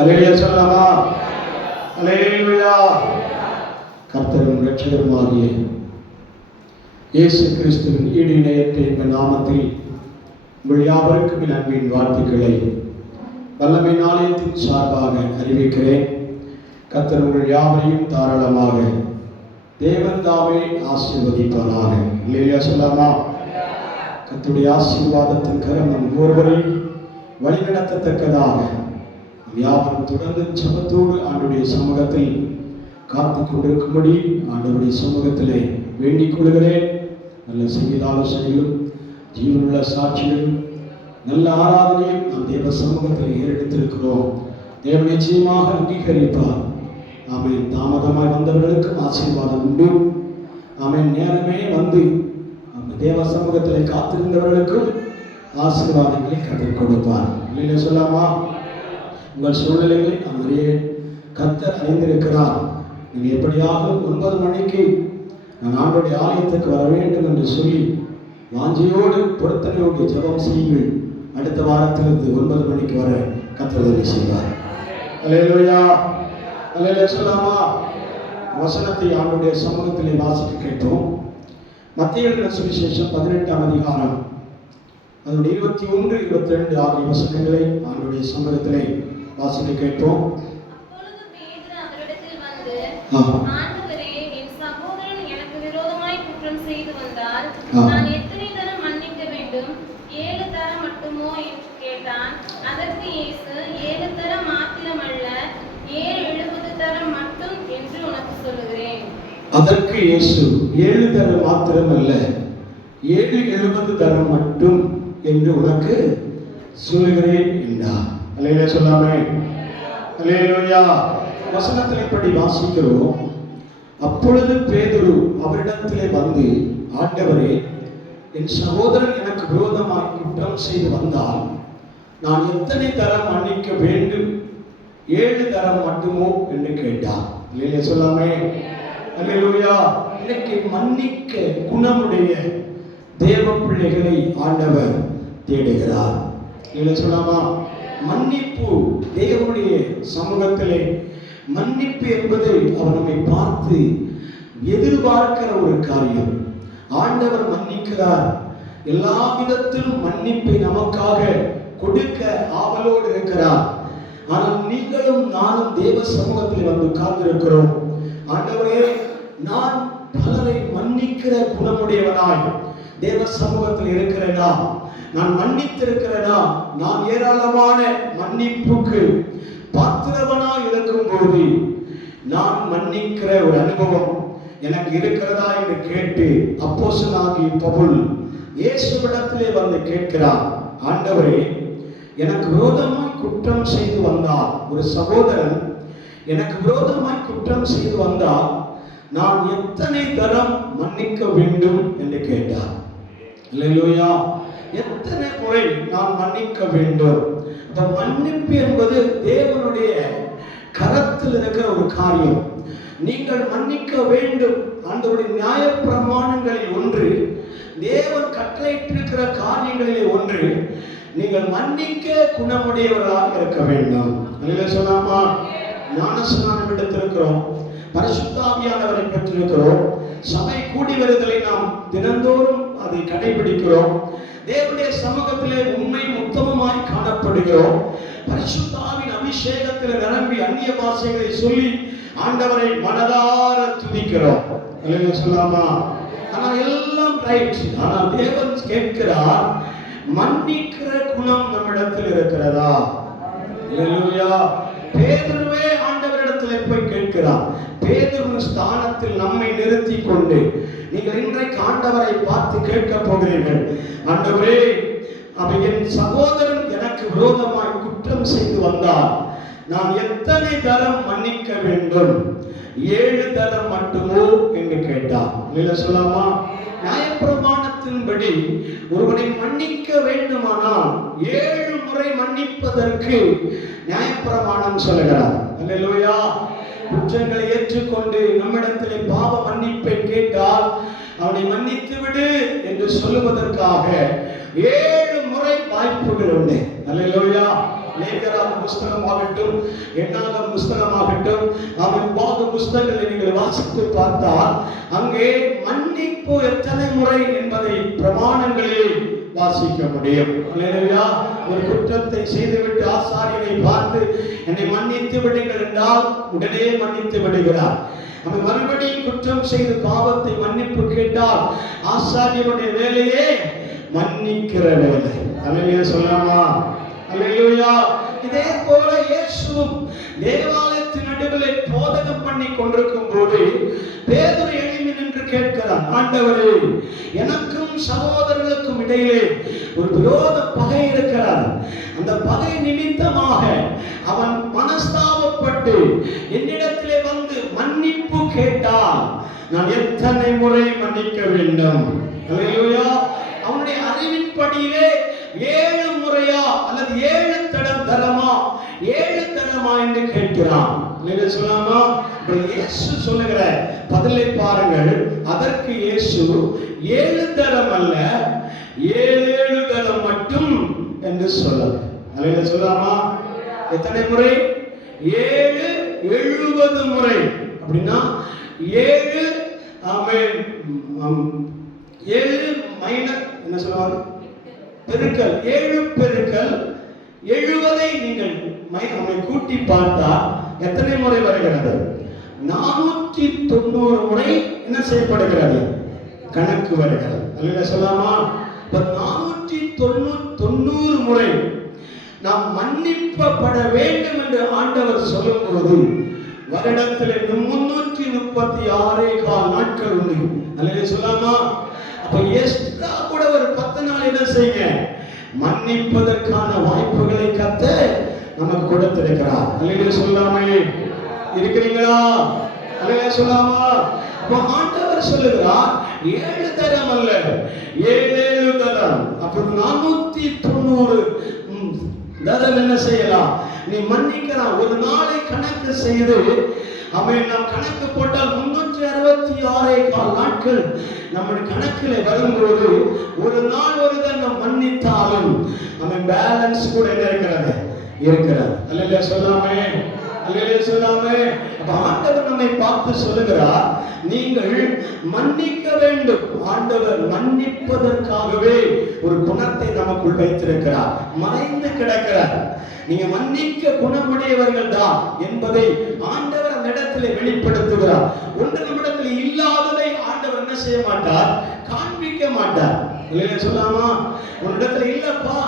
அல்லேலூயா சொல்லலாமா? அல்லேலூயா. கர்த்தரும் இரட்சகருமாகிய இயேசு கிறிஸ்துவின் ஈடு இணையற்ற இந்த நாமத்தில் உங்கள் யாவருக்கும் என் அன்பின் வாழ்த்துக்களை வல்லமை நாளயத்தின் சார்பாக அறிவிக்கிறேன். கர்த்தர் உங்கள் யாவரையும் தாராளமாக தேவன் தாமே ஆசீர்வதிப்பாராக. அல்லேலூயா சொல்லலாமா? கர்த்தருடைய ஆசீர்வாதத்தின் கரம் நம் ஒவ்வொருவரையும் வழிநடத்தத்தக்கதாக யாவரும் தொடர்ந்து ஜெபத்தோடு ஆண்டவருடைய சமூகத்தில் காத்து கொண்டிருக்கும்படி ஆண்டவருடைய சமூகத்திலே வேண்டிக் கொள்கிறேன். நல்ல சங்கீத ஆலோசனைகளும் ஜீவனுள்ள சாட்சிகளும் நல்ல ஆராதனையும் நாம் தேவ சமூகத்தில் ஏறெடுத்திருக்கிறோம். தேவன் நிச்சயமாக அங்கீகரிப்பார். ஆமென். தாமதமாய் வந்தவர்களுக்கும் ஆசீர்வாதம் உண்டு. ஆமென். நேரமே வந்து தேவ சமூகத்தில் காத்திருந்தவர்களுக்கும் ஆசீர்வாதங்களை கற்றுக் கொடுப்பார். இல்லைன்னு சொல்லாமா? உங்கள் சூழ்நிலைகளை அவரே கர்த்தர் அறிந்திருக்கிறார். நீங்கள் எப்படியாக 9 மணிக்கு நான் ஆண்டவருடைய ஆலயத்துக்கு வர வேண்டும் என்று சொல்லி வாஞ்சையோடு பொருத்தனையோடு ஜெபம் செய்யுங்கள். அடுத்த வாரத்திலிருந்து 9 மணிக்கு வர கர்த்தர் உதவி செய்வார். அல்லேலூயா. அல்லேலூயா சொல்லலாமா? வசனத்தை ஆண்டவருடைய சமூகத்திலே வாசிக்க கேட்டோம். மத்தேயு எழுதின சுவிசேஷம் 18ஆம் அதிகாரம் அதனுடைய 21, 22 ஆகிய வசனங்களை ஆண்டவருடைய சமூகத்திலே வாசிக்க கேட்போம். அப்பொழுது பேதுரு அவரிடத்தில் வந்து, ஆண்டவரே, என் சகோதரன் எனக்கு விரோதமாய் குற்றம் செய்து வந்தால் நான் எத்தனை தரம் மன்னிக்க வேண்டும்? 7 தரம் மட்டுமோ என்று கேட்டான். அதற்கு இயேசு, 7 தரம் மாத்திரமல்ல, 70 தரம் மட்டும் என்று உனக்கு சொல்லுகிறேன். அதற்கு இயேசு 7 தரம் மாத்திரமல்ல, 70 தரம் மட்டும் என்று உனக்கு சொல்லுகிறேன் என்றார். அல்லேலூயா சொல்லாமே? அல்லேலூயா. வசனத்தில் இப்படி வாசிக்கிறோம். அப்பொழுது பேதுரு அவரிடத்திலே வந்து, ஆண்டவரே, என் சகோதரன் எனக்கு விரோதமாய் குற்றம் செய்து வந்தால் நான் எத்தனை தரம் மன்னிக்க வேண்டும்? 7 தரம் மட்டுமோ என்று கேட்டார். அல்லேலூயா சொல்லாமே? அல்லேலூயா. இன்னைக்கு மன்னிக்க குணமுடைய தேவ பிள்ளைகளை ஆண்டவர் தேடுகிறார். இல்லை சொல்லாமா? மன்னிப்பு தேவனுடைய சமூகத்திலே மன்னிப்பு என்பது அவர் நம்மை பார்த்து எதிர்பார்க்கிற ஒரு காரியம். ஆண்டவர் மன்னிக்கிறார். எல்லா விதத்திலும் மன்னிப்பை நமக்காக கொடுக்க ஆவலோடு இருக்கிறார். ஆனால் நீங்களும் நானும் தேவ சமூகத்தில் வந்து காத்திருக்கிறோம். ஆண்டவரே, நான் பலரை மன்னிக்கிற குணமுடையவனாய் தேவ சமூகத்தில் இருக்கிறேனா? நான் மன்னித்திருக்கிறேனா? நான் ஏராளமான மன்னிப்புக்கு பாத்திரவனாய் இருக்கும்போது நான் மன்னிக்கிற ஒரு அனுபவம் எனக்கு இருக்கிறதா என்று கேட்டு அப்போஸ்தலனாகிய பவுல் இயேசுவிடத்திலே வந்து கேட்கிறார். ஆண்டவரே, எனக்கு விரோதமாய் குற்றம் செய்து வந்தால், ஒரு சகோதரன் எனக்கு விரோதமாய் குற்றம் செய்து வந்தால் நான் எத்தனை தரம் மன்னிக்க வேண்டும் என்று கேட்டார். அல்லேலூயா. எத்தனை முறை நான் மன்னிக்க வேண்டும்? அந்த மன்னிப்பு என்பது தேவனுடைய கரத்தில் இருக்கிற ஒரு காரியம். நீங்கள் மன்னிக்க வேண்டும். ஆண்டவருடைய நியாய பிரமாணங்களில் ஒன்று, தேவன் கட்டளையிட்டிருக்கிற காரியங்களிலே ஒன்று, நீங்கள் மன்னிக்க குணமுடையவர்களாக இருக்க வேண்டும். அல்லேலூயா சொல்லாமா? ஞானஸ்நானம் எடுத்திருக்கிறோம், பரிசுத்த ஆவியானவரை பெற்றிருக்கிறோம், சபை கூடி வருதலை நாம் தினந்தோறும் அதை கடைபிடிக்கிறோம், தேவனுடைய சமூகத்திலே உண்மை உத்தமமாய் காணப்படுகிறோம், பரிசுத்த ஆவியின் அபிஷேகத்தில் நிரம்பி அந்நிய பாஷைகளை சொல்லி ஆண்டவரை மனதார துதிக்கிறோம். அல்லேலூயா சொல்லாமா? ஆனால் எல்லாம் ரைட். ஆனால் தேவன் கேட்கிறார், மன்னிக்கிற குணம் நம்மிடத்தில் இருக்கிறதா? அல்லேலூயா. பேதுருவே ஆண்டவரிடத்திலே போய் கேட்கிறார். பேதுருவின் ஸ்தானத்தில் நம்மை நிறுத்தி கொண்டு நீங்கள் இன்றைக்கு ஆண்டவரை பார்த்து கேட்க போகிறீர்கள். ஆண்டவரே, அவன் என் சகோதரன் எனக்கு விரோதமாய் குற்றம் செய்து வந்தால் நான் எத்தனை தரம் மன்னிக்க வேண்டும்? 7 தரம் மட்டுமோ என்று கேட்டார். இல்லை சொல்லாமா? நியாயப்பிரமாணத்தின்படி ஒருவனை மன்னிக்க வேண்டுமானால் 7 முறை மன்னிப்பதற்கு நியாயப்பிரமாணம் சொல்லுகிறார். அல்லேலூயா. குற்றங்களை ஏற்றுக்கொண்டு நம்மிடத்திலே பாவ மன்னிப்பை கேட்டால் அவனை மன்னித்து விடு என்று சொல்லுவதற்காக 7 முறை வாய்ப்புகள் உண்டு. அல்லேலூயா. லேவியராகம புஸ்தகமாகட்டும், எண்ணாகம புஸ்தகமாகட்டும், உபாக புஸ்தகங்களை நீங்கள் வாசித்து பார்த்தால் அங்கே மன்னிப்பு எத்தனை முறை என்பதை பிரமாணங்களில் வாசிக்க முடியும். அல்லேலூயா. ஒரு குற்றத்தை செய்துவிட்டு ஆசாரியனை பார்த்து என்னை மன்னித்து விடுங்கள் என்றால் உடனே மன்னித்து விடுகிறார். அவன் மறுபடியும் குற்றம் செய்து பாவத்தை மன்னிப்பு கேட்டால் ஆசாரியனுடைய வேலையே மன்னிக்கிற வேலை. அல்லேலூயா சொல்லலாமா? அல்லேலூயா. இதே போல இயேசுவும் தேவாலயத்தின் நடுவிலே போதகம் பண்ணி கொண்டிருக்கும் போது பேதுரு எழும்பி நின்று கேட்கிறான், ஆண்டவரே, எனக்கும் சகோதரர்களுக்கும் இடையே ஒரு விரோத பகை இருக்கிறார். அந்த பகை நிமித்தமாக அவன் மனஸ்தாபப்பட்டு என்னிடத்திலே வந்து மன்னிப்பு கேட்டால் நான் எத்தனை முறை மன்னிக்க வேண்டும்? அல்லேலூயா. அவனுடைய அறிவின்படியிலே 7 முறையா அல்லது 7 தரமா 7 தரமா என்று கேட்கிறான். நீங்க சொல்லாமா? இயேசு சொல்லுகிற பதிலை பாருங்கள். அதற்கு இயேசு 7 தரம் அல்ல 7 தரம் மட்டும் என்று சொல்ல. அல்லேலூயா சொல்லாமா? எத்தனை முறை? 7 70 முறை. அப்படின்னா 7 ஆமென் 7 மைனஸ் என்ன சொல்லுவாங்க? பெருக்கல் 7 பெருக்கல் 70 நீங்கள் கூட்டி பார்த்தா எத்தனை முறை வருகிறது? 490 முறை என்ன செய்யப்படுகிறது? கணக்கு வருகிறது. அல்லேலூயா சொல்லாமா? 490 முறை நாம் மன்னிக்கப்பட வேண்டும் என்று ஆண்டவர் சொல்லும்போது வருடத்திலே 336 நாட்கள் உண்டு. அல்லேலூயா சொல்லாமா? அப்ப எக்ஸ்ட்ரா கூட ஒரு 10 நாள் என்ன செய்யுங்க? மன்னிப்பதற்கான வாய்ப்புகளை கர்த்தர் நமக்கு கொடுத்திருக்கிறார். அல்லேலூயா சொல்லாமே? இருக்கிறீங்களா? அல்லேலூயா சொல்லாமா? அப்ப ஆண்டவர் சொல்லுகிறார் 7 தரம் அல்ல 7 தரம். அப்ப 490 தரம் என்ன செய்யலாம்? நீ மன்னிக்கலாம். ஒரு நாளை கணக்கு செய்து நாம் கணக்கு போட்டால் 366 நாட்கள் நம்முடைய கணக்கில் வரும்போது ஒரு நாள் ஒரு தரம் மன்னித்தாலும் பேலன்ஸ் கூட என்ன இருக்கிறது. அல்லேலூயா சொல்லாமே? அல்லேலூயா சொல்லாமே? அப்ப ஆண்டவர் நம்மை பார்த்து சொல்லுகிறார், நீங்கள் மன்னிக்க வேண்டும். ஆண்டவர் மன்னிப்பதற்காகவே ஒரு குணத்தை நமக்குள் வைத்திருக்கிறார், மறைந்து கிடக்கிறார். நீங்க மன்னிக்க குணமுடையவர்கள் தான் என்பதை ஆண்டவர் அந்த இடத்திலே வெளிப்படுத்துகிறார். ஒன்று நம்மிடத்தில் இல்லாததை ஆண்டவர் என்ன செய்ய மாட்டார்? காண்பிக்க மாட்டார். இல்லையா சொல்லாமா? உன்னிடத்துல இல்லப்பா,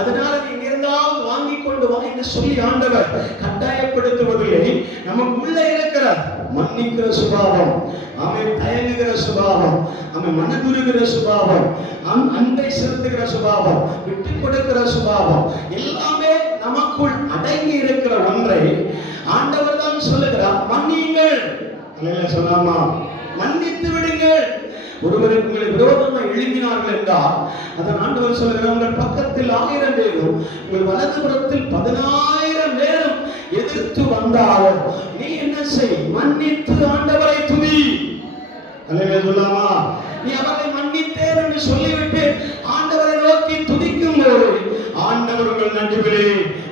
அதனால நீ இருந்தால் வாங்கி கொண்டு வா என்று சொல்லி ஆண்டவர் கட்டாயப்படுத்துவதில்லை. நமக்கு உள்ள இருக்கிற மன்னிக்கிற சுபாவம், தயங்குகிற சுபாவம், மனதுருகிற சுபாவம், அன்பை செலுத்துகிற சுபாவம், விட்டு கொடுக்கிற சுபாவம் எல்லாமே நமக்குள் அடங்கி இருக்கிற ஒன்றை ஆண்டவர் தான் சொல்லுகிறார், மன்னியுங்கள். அல்லேலூயா சொல்லாமா? மன்னித்து விடுங்கள். ஒருவருக்கு உங்களை விரோதமாக எழுதினார்கள் என்றால் அதன் ஆண்டவர் சொல்லுகிறார், உங்கள் பக்கத்தில் 1000 பேரும் உங்கள் வலதுபுறத்தில் 10000 பேரும் எதிர்த்து வந்தாலும் நீ என்ன செய்? மன்னித்து ஆண்டவரை துதி. அல்லேலூயா சொல்லாமா? நீ அவரை மன்னித்தேன் என்று சொல்லிவிட்டு ஆண்டவரை நோக்கி துதிக்கும் போது ஆண்டவர் உங்கள் நடுவிலே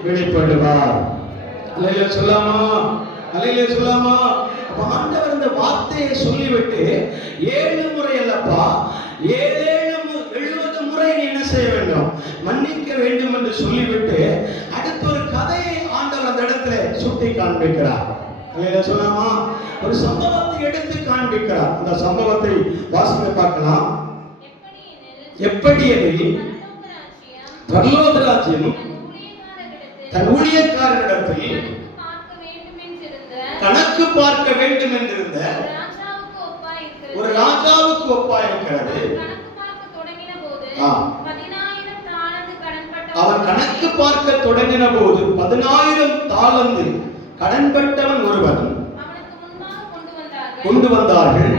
வெளிப்படுவார். அல்லேலூயா சொல்லாமா? அல்லேலூயா சொல்லாமா? அப்ப ஆண்டவர் இந்த வார்த்தையை சொல்லிவிட்டு 7 முறை அல்லப்பா 70 முறை நீ என்ன செய்ய வேண்டும்? மன்னிக்க வேண்டும் என்று சொல்லிவிட்டு அடுத்த ஒரு கதையை ஆண்டவர் அந்த இடத்துல சுட்டி காண்பிக்கிறார். அல்லேலூயா சொல்லாமா? ஒரு சம்பவத்தை எடுத்து காண்பிக்கிறார். அந்த சம்பவத்தை வாசிக்க பார்க்கலாம். எப்படி எனில் பரலோக ராஜ்யம் தன் ஊழியக்காரரிடத்தில் கணக்கு பார்க்க வேண்டும் என்றிருந்த ஒரு ராஜாவுக்கு ஒப்பாயிருக்கிறது. அவன் கணக்கு பார்க்க தொடங்கின போது 10,000 தாலந்து கடன்பட்டவன் ஒருவன் கொண்டு வந்தார்கள்.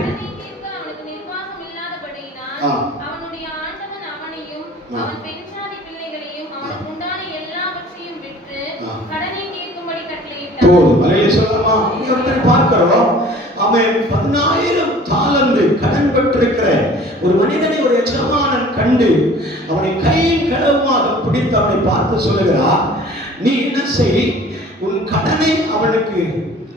பார்க்கிறோம், அவன் 10,000 தாலந்து கடன் பெற்றிருக்கிற ஒரு மனிதனை ஒரு எஜமானன் கண்டு அவனை கையும் களவுமாக பிடித்து அவனை பார்த்து சொல்லுகிறார், நீ என்ன செய், உன் கடனை அவனுக்கு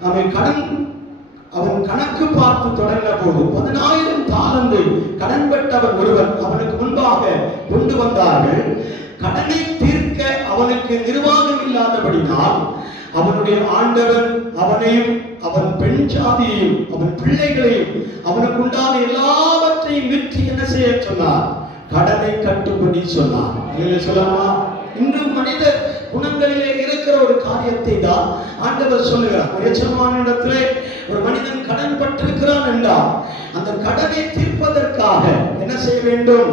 அவன் கணக்கு பார்த்து தொடங்கின போது 10,000 தாலந்து கடன் பட்டவன் ஒருவன் அவனுக்கு முன்பாக கொண்டு வந்தார்கள். கடனை தீர்க்க அவனுக்கு நிர்வாகம் இல்லாதபடினால் அவனுடைய ஆண்டவன் அவனையும் அவன் பெண் ஜாதியையும் அவன் பிள்ளைகளையும் அவனுக்கு உண்டான எல்லாவற்றையும் விற்று என்ன செய்ய சொன்னார்? கடனை கட்டுப்படி சொன்னார். சொல்லலாமா? இன்று மனித குணங்களிலே இருக்கிற ஒரு காரியத்தை தான் ஆண்டவர் சொல்லுகிறார். ஒரு எஜமானிடத்திலே ஒரு மனிதன் கடன் பட்டிருக்கிறான் என்றால் அந்த கடனை தீர்ப்பதற்காக என்ன செய்ய வேண்டும்?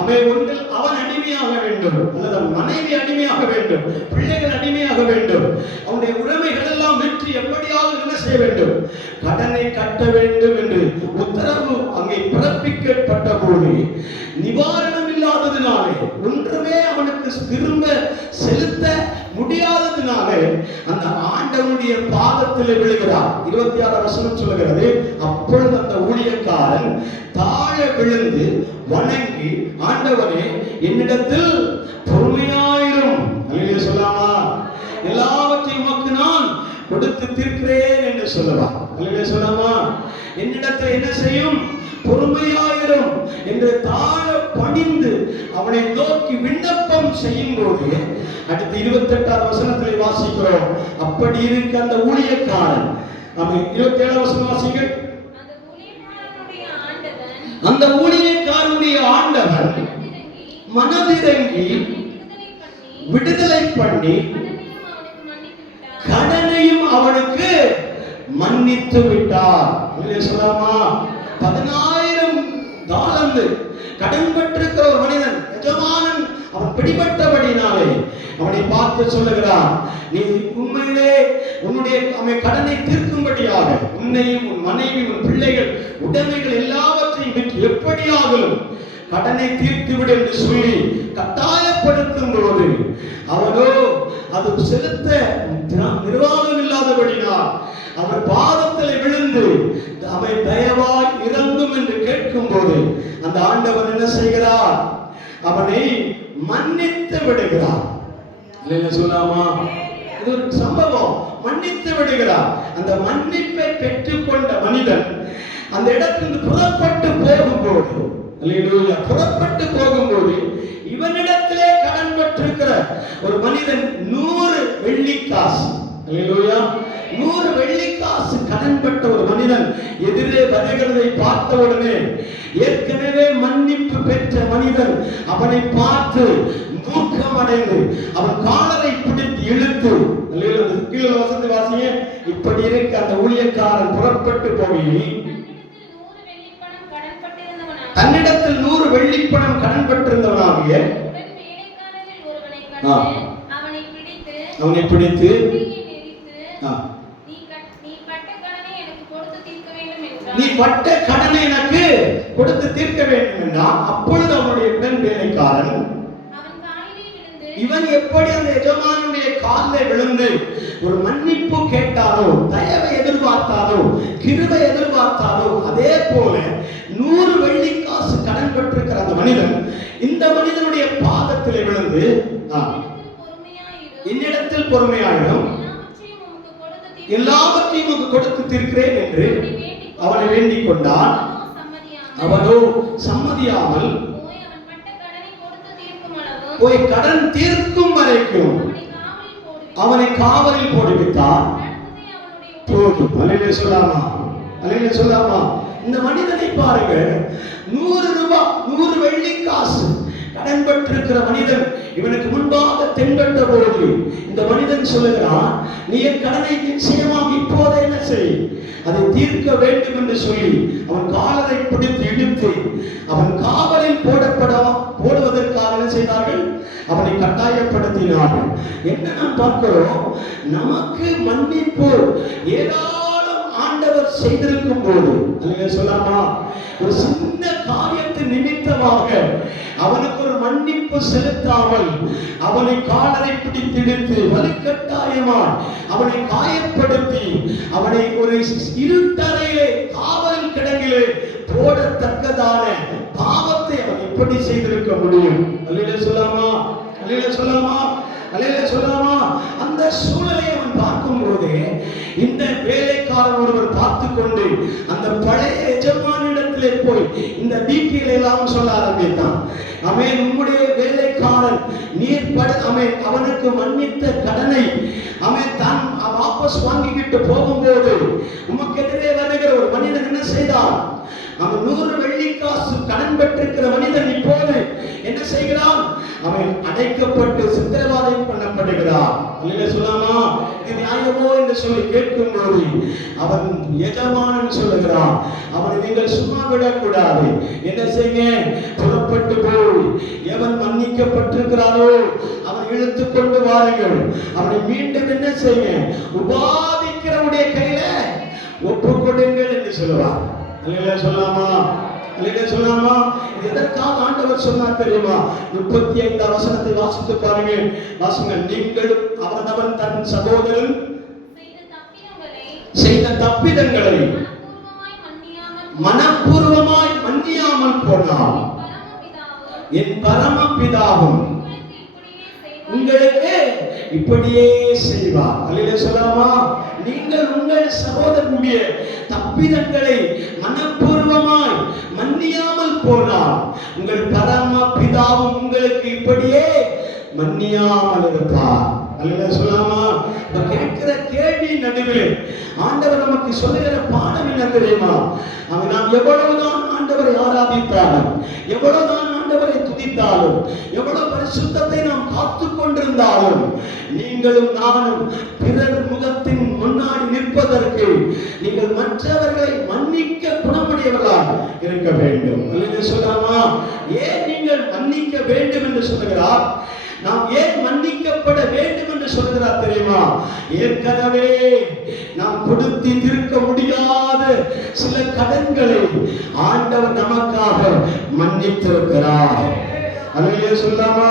அவன் அடிமையாக வேண்டும், அல்லது அவன் மனைவி அடிமையாக வேண்டும், பிள்ளைகள் அடிமையாக வேண்டும். அவனுடைய உடைமைகள் எல்லாம் விற்று எப்படியாவது என்ன செய்ய வேண்டும்? கடனை கட்ட வேண்டும் என்று உத்தரவு அங்கே பிறப்பிக்கப்பட்ட போது நிவாரணம் இல்லாததினாலே, ஒன்றுமே அவனுக்கு திரும்ப செலுத்த முடியாததினாலே அந்த ஆண்டவனுடைய பாதத்தில் விழுகிறார். 26 வசனம் சொல்லுகிறது, அப்பொழுது அந்த ஊழியக்காரன் தாழ விழுந்து வணங்கி, ஆண்டவரே என்னிடத்தில் பொறுமையாயிரும். அல்லேலூயா சொல்லலாமா? எல்லாவற்றையும் உமக்கு நான் கொடுத்து தீர்க்கிறேன் என்று சொல்லுவார். அல்லேலூயா சொல்லலாமா? என்னிடத்தில் என்ன செய்யும்? பொறுமையாயிரும் என்று தாழ பணிந்து அவனை நோக்கி விண்ணப்பம் செய்யும் போது அடுத்து 28 வசனத்திலே வாசிக்கிறோம். அப்படி இருக்க அந்த ஊழியக்காரன், 27 வசனம் வாசிங்கள். அந்த ஊழியக்காரனுடைய ஆண்டவன் மனதிறங்கி விடுதலை பண்ணி கடனையும் அவனுக்கு மன்னித்து விட்டார். சொல்லலாமா? 10,000 தாலந்து கடன் பெற்றிருக்கிற ஒரு மனிதன், எஜமானன் அவன் பிடிபட்டபடினாலே அவனை பார்த்து சொல்லுகிறான், நீ உண்மையிலே உன்னுடைய கடனை தீர்க்கும்படியாக உன்னையும் உன் மனைவி உன் பிள்ளைகள் உடைமைகள் எல்லாவற்றையும் விற்று எப்படியாகலும் கடனை தீர்த்து விடு என்று சொல்லி கட்டாயப்படுத்தும் போது அவனோ அது செலுத்த நிர்வாகம் இல்லாதபடினால் அவன் பாதத்தில் விழுந்து அவன் தயவாய் இறங்கும் என்று கேட்கும் போது அந்த ஆண்டவன் என்ன செய்கிறார்? அவனை மன்னித்து விடுகிறார். சொல்லாமா? இது ஒரு சம்பவம். மன்னித்து விடுகிறார். அந்த மன்னிப்பை பெற்றுக்கொண்ட மனிதன் அந்த இடத்திலிருந்து புறப்பட்டு போகும்போது இவனிடத்திலே கடன் பெற்றிருக்கிற ஒரு மனிதன் 100 வெள்ளிக்காசு, 100 வெள்ளிக்காசு கடன் பெற்ற ஒரு மனிதன் எதிரே வருகிறதை பார்த்தவுடனே ஏற்கனவே மன்னிப்பு பெற்ற மனிதன் அவனை பார்த்து மூர்க்கமடைந்து அவன் காலரை பிடித்து இழுத்து, கீழே வசந்த வாசிய, இப்படி இருக்க அந்த ஊழியக்காரன் புறப்பட்டு போய் தன்னிடத்தில் 100 வெள்ளிப்பணம் கடன் பெற்றிருந்தவனாகிய அவனை பிடித்து நீ பட்ட கடனை எனக்கு கொடுத்து தீர்க்க வேண்டும் என்றால், அப்பொழுது அவனுடைய உடன் வேலைக்காரன் இவன் எப்படி அந்த எஜமானுடைய காலில் விழுந்து ஒரு மன்னிப்பு கேட்டாரோ, தயவை எதிர்பார்த்தாரோ, கிருபை எதிர்பார்த்தாரோ, அதே போல 100 வெள்ளிக்காசு கடன் பெற்றிருக்கிற அந்த மனிதன் இந்த மனிதனுடைய பாதத்தில் விழுந்து என்னிடத்தில் பொறுமையாயிரும், எல்லாவற்றையும் உனக்கு கொடுத்து தீர்க்கிறேன் என்று அவனை வேண்டிக் கொண்டான். அவனோ சம்மதியாமல் போய் கடன் தீர்க்கும் வரைக்கும் அவனை காவலில் போடுவித்தார். போதும். அல்லேலூயா சொல்லாமா? அல்லேலூயா சொல்லாமா? இந்த மனிதனை பாருங்கள், 100 ரூபாய் 100 வெள்ளிக்காசு கடன் பெற்றிருக்கிற மனிதன் இவனுக்கு முன்பாக தென்பட்ட போது இந்த மனிதன் சொல்லுகிறான், நீ என் கடனை நிச்சயமாக இப்போதே என்ன செய், அதை தீர்க்க வேண்டும் என்று சொல்லி அவன் காலரை பிடித்து இழுத்து அவன் காவலில் போடுவதற்காக என்ன செய்தார்கள்? அவனை கட்டாயப்படுத்தினார்கள். என்ன நாம் பார்க்கிறோம்? நமக்கு மன்னிப்பு ஏராளம் ஆண்டவர் செய்திருக்கும் போது, அல்ல சொல்லாமா, ஒரு சின்ன காரியத்தின் நிமித்தமாக அவனுக்கு ஒரு மன்னிப்பு செலுத்தாமல் அவனை காலரை பிடித்திடுத்து வலுக்கட்டாயமாய் அவனை காயப்படுத்தி அவனை ஒரு இருட்டறையிலே காவல் கிடங்கிலே போடத்தக்கதான பாவத்தை அவன் எப்படி செய்திருக்க முடியும்? அல்லேலூயா சொல்லாமா? அல்லேலூயா சொல்லாமா? அல்லேலூயா சொல்லலாமா? அந்த சூழ்நிலையை அவன் பார்க்கும் போதே இந்த வேலைக்காரன் ஒருவர் பார்த்து கொண்டு அந்த பழைய எஜமானிடத்திலே போய் இந்த டீட்டெயில் எல்லாம் சொல்ல ஆரம்பித்தான். அவன் உம்முடைய வேலைக்காரன் நீர் அவனுக்கு மன்னித்த கடனை அவன் தான் வாபஸ் வாங்கிக்கிட்டு போகும்போது உமக்கு எதிரே வருகிற ஒரு மனிதன் என்ன செய்தான்? அவன் 100 வெள்ளிக்காசு கடன் பெற்றிருக்கிற மனிதன் இப்போது என்ன செய்கிறான்? அவன் அடைக்கப்பட்டு சித்திரவதை பண்ணப்படுகிறான். அல்லேலூயா சொல்லாமா? இது நியாயமோ என்று சொல்லி கேட்கும் போது அவன் எஜமானன் சொல்லுகிறான், அவனை நீங்கள் சும்மா விடக்கூடாது. என்ன செய்ய? புறப்பட்டு போய் எவன் மன்னிக்கப்பட்டிருக்கிறானோ அவன் இழுத்து கொண்டு வாருங்கள். அவனை மீண்டும் என்ன செய்ய? உபாதிக்கிறவனுடைய கையில ஒப்பு கொடுங்கள் என்று சொல்லுவார். அல்லேலூயா சொல்லாமா? அல்லேலூயா சொல்லாமா? எதற்காக ஆண்டவர் சொன்னார் தெரியுமா? 35 வசனத்தை வாசித்து பாருங்க. வாசிங்க. நீங்களும் அவனவன் தன் சகோதரன் செய்த தப்பிதங்களை மனப்பூர்வமாய் மன்னியாமல் போனான் என் பரமபிதாவும் உங்களுக்கு இப்படியே செய்வார். அல்லேலூயா சொல்லாமா? நீங்கள் உங்கள் சகோதரனுடைய தப்பிதங்களை மனப்பூர்வமாய் மன்னியாமல் போனால் உங்கள் பரமபிதாவும் உங்களுக்கு இப்படியே மன்னியாமல் இருப்பார். அல்லேலூயா சொல்லாமா? கேட்கிற கேள்வி நடுவில் ஆண்டவர் நமக்கு சொல்லுகிற பாடம் என்ன தெரியுமா? நாம் எவ்வளவுதான் ஆண்டவரை ஆராதித்தாலும், எவ்வளவுதான் ஆண்டவரை துதித்தாலும், எவ்வளவு பரிசுத்தத்தை நாம் காத்து கொண்டிருந்தாலும், நீங்களும் நானும் பிறர் முகத்தின் முன்னாடி நிற்பதற்கு நீங்கள் மற்றவர்களை மன்னிக்க குணமுடையவர்களாக இருக்க வேண்டும். அல்லேலூயா சொல்லாமா? ஏன் நீங்கள் மன்னிக்க வேண்டும் என்று சொல்லுகிறார்? நாம் ஏன் மன்னிக்கப்பட வேண்டும் என்று சொல்கிறார் தெரியுமா? ஏற்கனவே நாம் கொடுத்து தீர்க்க முடியாத சில கடன்களை ஆண்டவர் நமக்காக மன்னித்திருக்கிறார். அல்லேலூயா சொல்லாமா?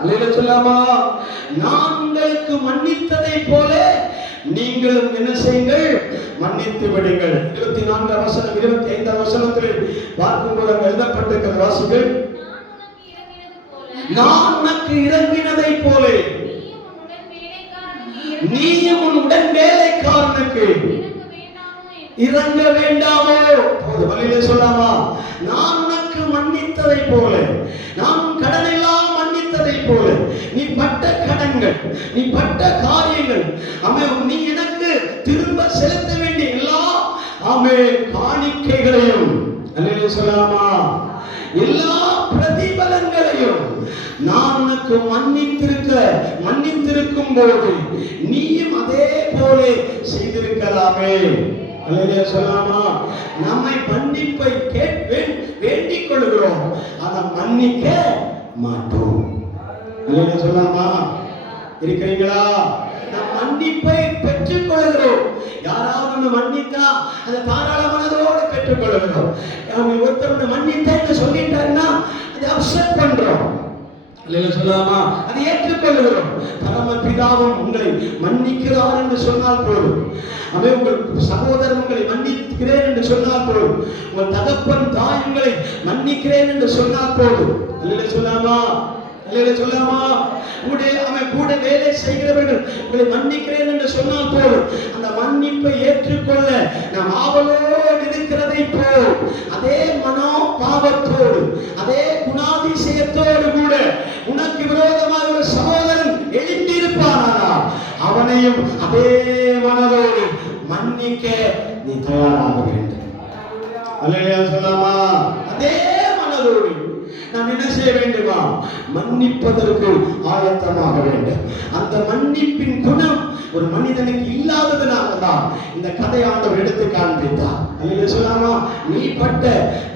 அல்லேலூயா சொல்லாமா? நான் உங்களுக்கு மன்னித்ததை போல நீங்களும் என்ன செய்யுங்கள்? மன்னித்து விடுங்கள். 24 வசனம் 25 வசனத்தில் பார்க்கும்போது அங்கு எழுதப்பட்டிருக்கிற வாசிகள், நான் உனக்கு இறங்கினதை போல நீயும் உன் உடன் வேலைக்காரனுக்கு இறங்க வேண்டாமோ? வழியிலே சொல்லாமா? நான் உனக்கு மன்னித்ததை போல, நான் கடனெல்லாம் மன்னித்ததை போல, நீ பட்ட கடன்கள், நீ பட்ட காரியங்கள், நீ எனக்கு திரும்ப செலுத்த வேண்டிய எல்லா காணிக்கைகளையும், அல்லேலூயா சொல்லாமா, எல்லா பிரதிபலங்களையும் நான் உனக்கு மன்னித்திருக்கும் போது நீயும் அதே போல செய்திருக்கலாமே. அல்லேலூயா சொல்லாமா? நம்மை மன்னிப்பை வேண்டிக் கொள்கிறோம், அதை மன்னிக்க மாட்டோம். அல்லேலூயா சொல்லாமா? இருக்கிறீங்களா? நாம் மன்னிப்பை பெற்றுக் கொள்கிறோம். யாராவது மன்னித்தா அதை தாராள மனதோடு பெற்றுக் கொள்கிறோம். ஒருத்தர் மன்னித்தேன்னு சொல்லிட்டாருன்னா அதை அப்செட் பண்றோம். அல்லேலூயா சொல்லாமா? அதை ஏற்றுக்கொள்கிறோம். பரமபிதாவும் உங்களை மன்னிக்கிறார் என்று சொன்னால் போதும், உங்கள் சகோதரன் உங்களை மன்னிக்கிறேன் என்று சொன்னால் போதும், உங்கள் தகப்பன் தாய் உங்களை மன்னிக்கிறேன் என்று சொன்னால் போதும். அல்லேலூயா சொல்லாமா? அல்லேலூயா சொல்லாமா? அவன் கூட வேலை செய்கிறவர்கள் உங்களை மன்னிக்கிறேன் என்று சொன்னால் போதும், அந்த மன்னிப்பை ஏற்றுக்கொள்ள நாம் ஆவலோடு இருக்கிறதை போல் அதே மனோ பாவத்தோடு அதே குணாதிசயத்தோடு கூட உனக்கு விரோதமாக ஒரு சகோதரன் எழுந்திருப்பானால் அவனையும் அதே மனதோடு மன்னிக்க நீ தயாராக வேண்டும். அல்லேலூயா சொல்லாமா? அதே மனதோடு நாம் என்ன செய்ய வேண்டுமா? மன்னிப்பதற்கு ஆயத்தமாக வேண்டும். அந்த மன்னிப்பின் குணம் ஒரு மனிதனுக்கு இல்லாததுனால தான் இந்த கதை ஆண்டவர் எடுத்து காண்பித்தார். அல்லேலூயா சொல்லாமா? நீ பட்ட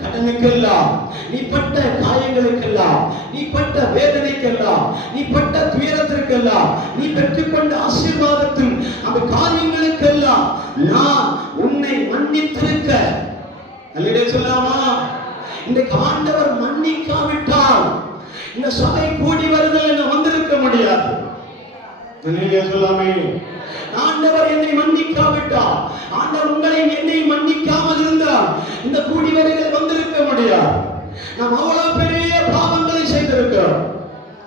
கடனுக்கெல்லாம், நீ பட்ட காயங்களுக்கெல்லாம், நீ பட்ட வேதனைக்கெல்லாம், நீ பட்ட துயரத்திற்கெல்லாம், நீ பெற்றுக்கொண்ட ஆசீர்வாதத்தின் அந்த காரியங்களுக்கெல்லாம் நான் உன்னை மன்னித்திருக்க. அல்லேலூயா சொல்லாமா? இன்றைக்கு ஆண்டவர் மன்னிக்காவிட்டால் இந்த சபை கூடி வருதல் என்ன வந்திருக்க முடியாது. அல்லேலூயா சொல்லாமே? ஆண்டவர் என்னை மன்னிக்காவிட்டால், ஆண்டவர் உங்களை என்னை மன்னிக்காமல் இருந்தால் இந்த கூடி வருதல் வந்திருக்க முடியாது. நாம் அவ்வளவு பெரிய பாவங்களை செய்திருக்கிறோம்.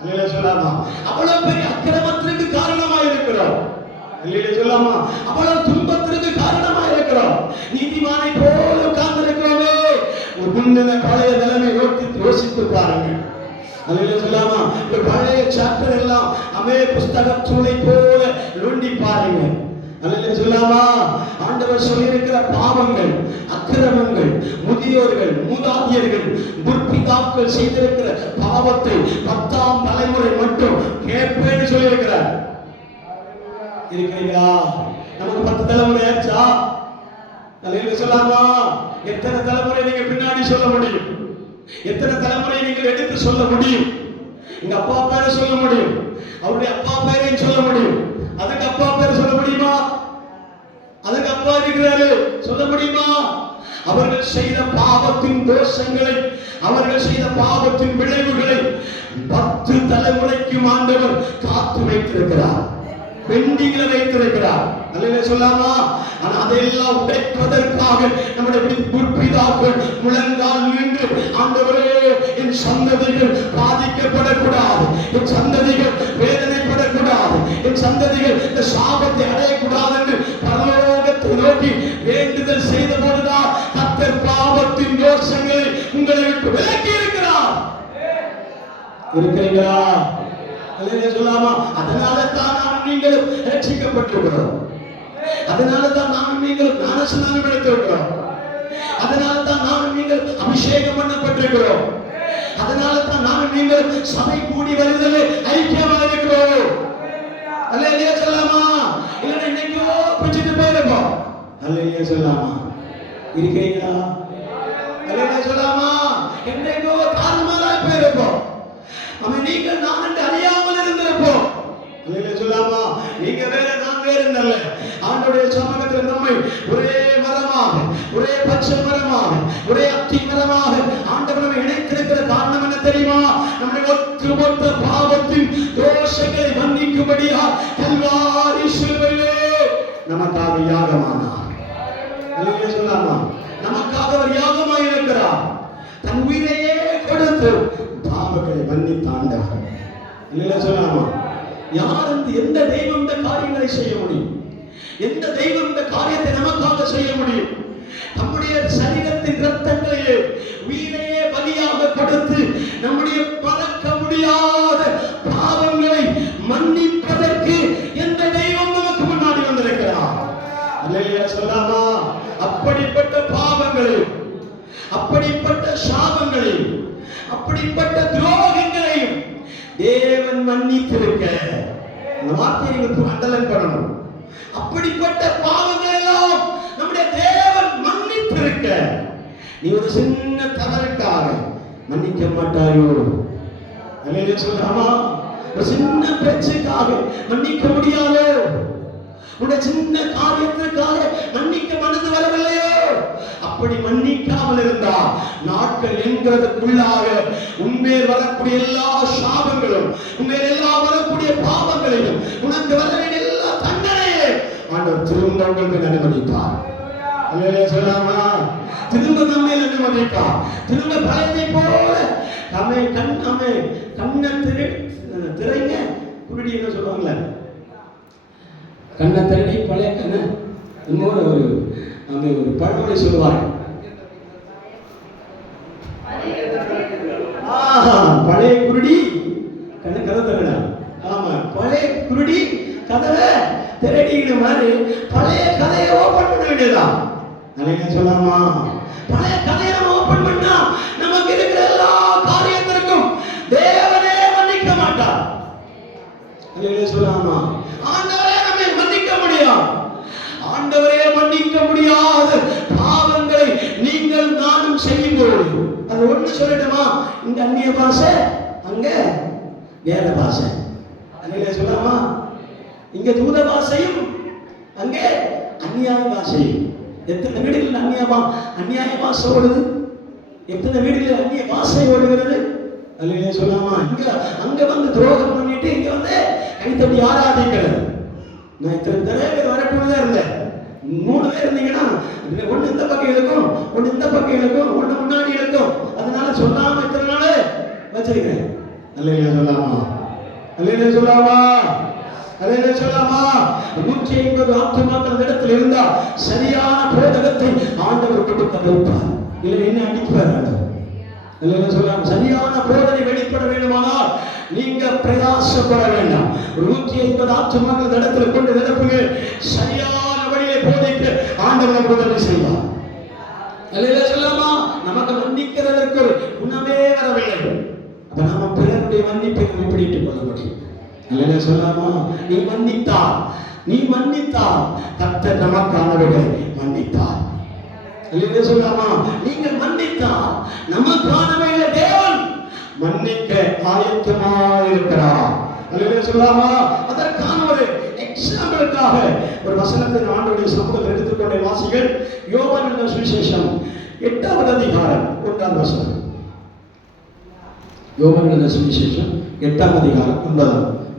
அல்லேலூயா சொல்லாமா. அவ்வளவு பெரிய அக்கிரமத்திற்கு காரணமாக இருக்கிறோம். அல்லேலூயா சொல்லாமா. அவ்வளவு துன்பத்திற்கு காரணமாக இருக்கிறோம். நீதிமானை போல உட்கார்ந்து இருக்கிறோமே, ஒரு முன்ன பழைய நிலைமை யோசித்து பாருங்க. அல்லேலூயா சொல்லாமா. இந்த பழைய சாப்டர் எல்லாம் அமே புஸ்தகம் சூளை போல நோண்டி பாருங்க. அல்லேலூயா சொல்லாமா. ஆண்டவர் சொல்லி இருக்கிற பாவங்கள், அக்கிரமங்கள், முதியோர்கள், மூதாதையர்கள், முற்பிதாக்கள் செய்திருக்கிற பாவத்தை 10ஆம் தலைமுறை மட்டும் கேட்பேன்னு சொல்லி இருக்கிறார். இருக்கிறீங்களா? நமக்கு 10 தலைமுறை ஆச்சா? அல்லேலூயா சொல்லாமா. எத்தனை தலைமுறை நீங்க பின்னாடி சொல்ல முடியும்? எத்தனை தலைமுறை நீங்கள் எடுத்து சொல்ல முடியும்? எங்க அப்பா பேரை சொல்ல முடியும், அவருடைய அப்பா பேரையும் சொல்ல முடியும். அதுக்கு அப்பா பேரை சொல்ல முடியுமா? அதுக்கு அப்பா இருக்கிறாரு, சொல்ல முடியுமா? அவர்கள் செய்த பாவத்தின் தோஷங்களை, அவர்கள் செய்த பாவத்தின் விளைவுகளை 10 தலைமுறைக்கு ஆண்டவர் காத்து வைத்திருக்கிறார், பெண்டிங்ல வைத்திருக்கிறார். அல்லேலூயா சொல்லாமா. ஆனா அதையெல்லாம் உடைப்பதற்காக நம்முடைய முற்பிதாக்கள் முழங்கால் நின்று, ஆண்டவரே என் சந்ததிகள் பாதிக்கப்படக்கூடாது, என் சந்ததிகள் வேதனைப்படக்கூடாது, என் சந்ததிகள் இந்த சாபத்தை அடையக்கூடாது என்று பரலோகத்தை நோக்கி வேண்டுதல் செய்த போதுதான் கர்த்தர் பாவத்தின் தோஷங்களை உங்களை விட்டு விலக்கி இருக்கிறார். இருக்கிறீங்களா? அல்லேலூயா சொல்லாமா. அதனால தான் நாம் நீங்களும் ரட்சிக்கப்பட்டிருக்கிறோம். அதனால தான் நாம் நீங்களும் ஞானஸ்நானம் எடுத்திருக்கிறோம். அதனால தான் நாம் நீங்கள் அபிஷேகம் பண்ணப்பட்டிருக்கிறோம். அதனால தான் நாம் நீங்கள் சபை கூடி வருதலே ஐக்கியமாக இருக்கிறோம். அல்லேலூயா சொல்லாமா. இல்லைன்னா இன்னைக்கோ பிடிச்சிட்டு போயிருப்போம். அல்லேலூயா சொல்லாமா. இருக்கிறீங்களா? அல்லேலூயா சொல்லாமா. என்னைக்கோ தாறுமாறாய் போயிருப்போம். அவன் நீங்கள் நான் என்று அறியாமல் இருந்திருப்போம். அல்லேலூயா சொல்லாமா. நீங்க வேற நான் வேற நல்ல ஆண்டவருடைய சமூகத்தில் நம்மை ஒரே மரமாக, ஒரே பச்சை மரமாக, ஒரே அத்தி மரமாக ஆண்டவர் நம்மை இணைத்திருக்கிற காரணம் என்ன தெரியுமா? நம்முடைய ஒட்டுமொத்த பாவத்தின் தோஷங்களை மன்னிக்கும்படியா கல்வாரி சிலுவையிலே நமக்காக யாகமானார். அல்லேலூயா சொல்லாமா. நமக்காக அவர் யாகமாய் இருக்கிறார். தன் உயிரையே கொடுத்து பாவங்களை மன்னித்தாண்டவர். இல்லையா சொல்லாமா. யார் எந்த தெய்வம் இந்த காரியங்களை செய்ய முடியும்? எந்த தெய்வம் இந்த காரியத்தை நமக்காக செய்ய முடியும்? நம்முடைய சரீரத்தின் இரத்தங்களையே உயிரையே பலியாக கொடுத்து நம்முடைய மறக்க முடியாத பாவங்களை மன்னிப்பதற்கு எந்த தெய்வம் நமக்கு முன்னாடி வந்திருக்கிறார்? அல்லேலூயா சொல்லாமா. அப்படிப்பட்ட பாவங்களையும், அப்படிப்பட்ட சாபங்களையும், அப்படிப்பட்ட துரோகங்களையும் தேவன் மன்னித்திருக்க, இந்த வார்த்தையை நீங்கள் அண்டர்லைன் பண்ணணும். அப்படிப்பட்ட பாவங்கள் எல்லாம் நம்முடைய தேவன் மன்னித்திருக்க, நீ ஒரு சின்ன தவறுக்காக மன்னிக்க மாட்டாயோ? அல்லேலூயா சொல்லாமா. ஒரு சின்ன பேச்சுக்காக மன்னிக்க முடியாதோ? உடைய சின்ன காரியத்திற்காக மன்னிக்க மனது வரவில்லையோ? அப்படி மன்னிக்காமல் இருந்தா நாட்கள் என்கிறதுக்குள்ளாக உண்மையில் வரக்கூடிய எல்லா சாபங்களும், உண்மையில் எல்லா வரக்கூடிய பாவங்களையும், உனக்கு வர வேண்டிய எல்லா தண்டனையே ஆண்டவர் திரும்ப உங்களுக்கு அனுமதிப்பார். அல்லேலூயா சொல்லாமா. திரும்ப நம்மை அனுமதிப்பார். திரும்ப பழையதை போல நம்மை கண்ணை திரைங்க குருடி என்ன சொல்லுவாங்களே, கண்ணை திரடி பழைய கண்ணை இன்னொரு ஒரு பழமொழி சொல்லுவாங்க. பழைய குருடி கதை திறடா. ஆமா, பழைய குருடி கதவை திரடிக்கிற மாதிரி பழைய கதையை ஓபன் பண்ண வேண்டியதான். நல்ல சொல்லாமா. பழைய கதையை ஓபன் பண்ணா நமக்கு இருக்கிற எல்லா காரியத்திற்கும் தேவனே மன்னிக்க மாட்டார். சொல்லாமா. ஆண்டவரே நம்மை மன்னிக்க முடியாது. ஆண்டவரே மன்னிக்க முடியாத பாவங்களை நீங்கள் நானும் செய்யும்போது அது ஒண்ணு சொல்லட்டுமா? இங்க அந்நிய பாஷை, அங்க வேத பாஷை. அல்லேலூயா சொல்லாமா. இங்க தூத பாஷையும் அங்க அந்நியாய பாஷையும். எத்தனை வீடுகளில் அந்நியாய பாஷை ஓடுது? எத்தனை வீடுகளில் அந்நிய பாஷை ஓடுகிறது? அல்லேலூயா சொல்லாமா. அங்க வந்து துரோகம் பண்ணிட்டு இங்க வந்து கைத்தட்டி ஆராதிக்கிறது. நான் இத்தனை பேர் வரக்கூடியதா இருந்தேன். 3 பேர் இருந்தீங்கன்னா ஒண்ணு இந்த பக்கம் இழுக்கும், ஒண்ணு இந்த பக்கம் இழுக்கும், ஒண்ணு முன்னாடி இழுக்கும். அதனால சொல்லாம இத்தனை நாள் வச்சிருக்கிறேன். அல்லேலூயா சொல்லாமா. சரியான போதகத்தை ஆண்டவர் கொடுக்க வைப்பார். இல்லை என்ன அடிப்பார் சொல்லலாம். சரியான போதனை வெளிப்பட வேண்டுமானால் நீங்க பிரயாசப்பட வேண்டாம். 150 ஆத்துமாக்கள் இடத்துல கொண்டு நடப்புங்க. சரியான வழியை போதைக்கு ஆண்டவர் நமக்கு உதவி செய்வார். சொல்லலாமா? நமக்கு மன்னிக்கிறதற்கு ஒரு குணமே வரவில்லை. அப்ப நம்ம பிறருடைய மன்னிப்பை பிடித்துக் கொள்ள முடியும். அல்ல சொல்லலாமா? நீ மன்னித்தால் கர்த்தர் நமக்கானவர்களை மன்னித்தார். சொல்லலாமா? நீங்கள் மன்னித்தால் நமக்கானவர்களை தேவன் மன்னிக்க ஆயத்தமாயிருக்கிறார். சொல்லலாமா? அதற்கான ஒரு எக்ஸாம்பிளுக்காக ஒரு வசனத்தை ஆண்டவருடைய சமூகத்தில் எடுத்துக்கொண்ட வாசிகள் யோவான் எழுதின சுவிசேஷம் 8வது அதிகாரம் 1வது வசனம். யோவான் எழுதின சுவிசேஷம் 8வது அதிகாரம்